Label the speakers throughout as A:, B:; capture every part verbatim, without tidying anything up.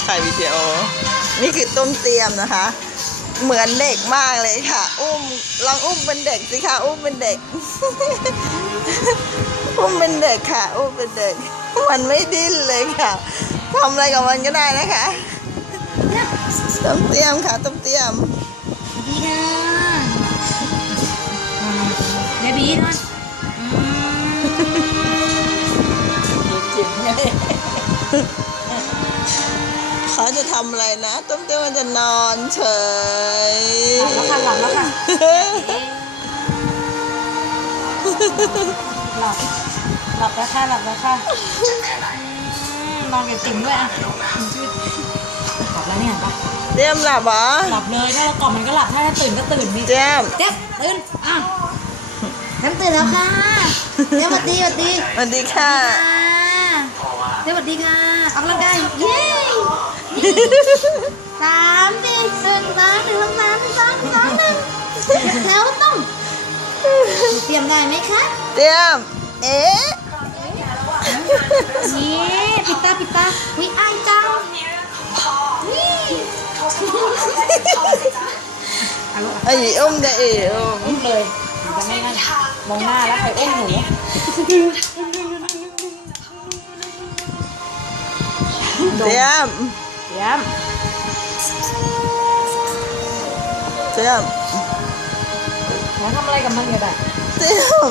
A: ถ่ายวิดีโอนี่คือต้มเตรียมนะคะ เหมือนเด็กมากเลยค่ะ อุ้มลองอุ้มเป็นเด็กสิคะอุ้มเป็นเด็ก อุ้มเป็นเด็กค่ะ อุ้มเป็นเด็กมันไม่ดิ้นเลยค่ะทำอะไรกับมันก็ได้นะคะต้มเตรียมค่ะต้มเตรียม
B: ดีนะเบบี้นะ
A: จิ๋มเลยเขาจะทำอะไรนะต้มเตี้ยมันจะนอนเฉย
B: หลับแล้วค่ะหลับแล้วค่ะหลับหลับแล้วค่ะหลับแล้วค่ะนอนกับจิ๋มด้วยอ่ะหลับแล้วเนี่ยปะ
A: เตี้ยมหลับเหรอ
B: หลับเลยถ้าเรากล่อมมันก็หลับถ้าตื่นก็ตื่นนี่
A: เตี้ยม
B: เตี้ยมตื่นอ่ะเตี้ยมตื่นแล้วค่ะเตี้ยมสวัสดีสวัสดี
A: สวัสดีค่ะ
B: เตี้ยมสวัสดีค่ะออกกำลังกายเย้สามสี่หนึ่งสองหนึ่งสามสองสองหนึ่งแล้วต้องเตรียมได้ไหมคะ
A: เตรียมเอ๊ะ
B: นี่ปิดตาปิดตาวิอายจัง
A: ไอ้อุ้มได้เอ๋
B: อุ้มเลยจะไม่งั้นมองหน้าแล้วใครอุ้มหนู
A: เตรียม
B: เตรียม
A: เตรียม
B: แล้วทำอะไรกับมันเนี่ยแบบ
A: เตรียม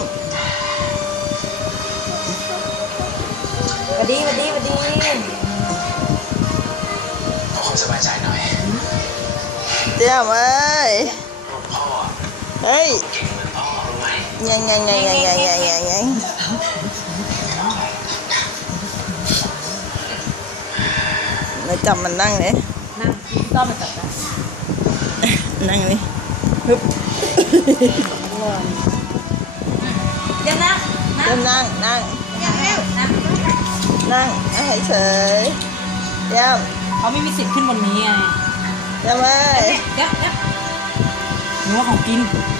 B: สวัสดีสวัสดีสวัสดี
C: ขอความสบายใจหน่อย
A: เตรียมเอ้ย
C: พ่อ
A: เฮ้ย
C: เก่งเหมือนพ่อรู้ไหม
A: ยังยังยังยังยังยังยังยังมาจับมันนั่งเลย
B: นั่งต้อมมาจับกัน
A: นั่งนี่ฮึบ
B: เดี๋ยวนะ
A: เริ่มนั่งนั่ง
B: ยังเร็วนั่ง
A: นั่งให้เฉยเยี่ยม
B: เขาไม่มีสิทธิ์ขึ้นบนนี้ไง
A: เยี่ยมเลย
B: เดี๋ยวเดี๋ยวหนูว่าของกิน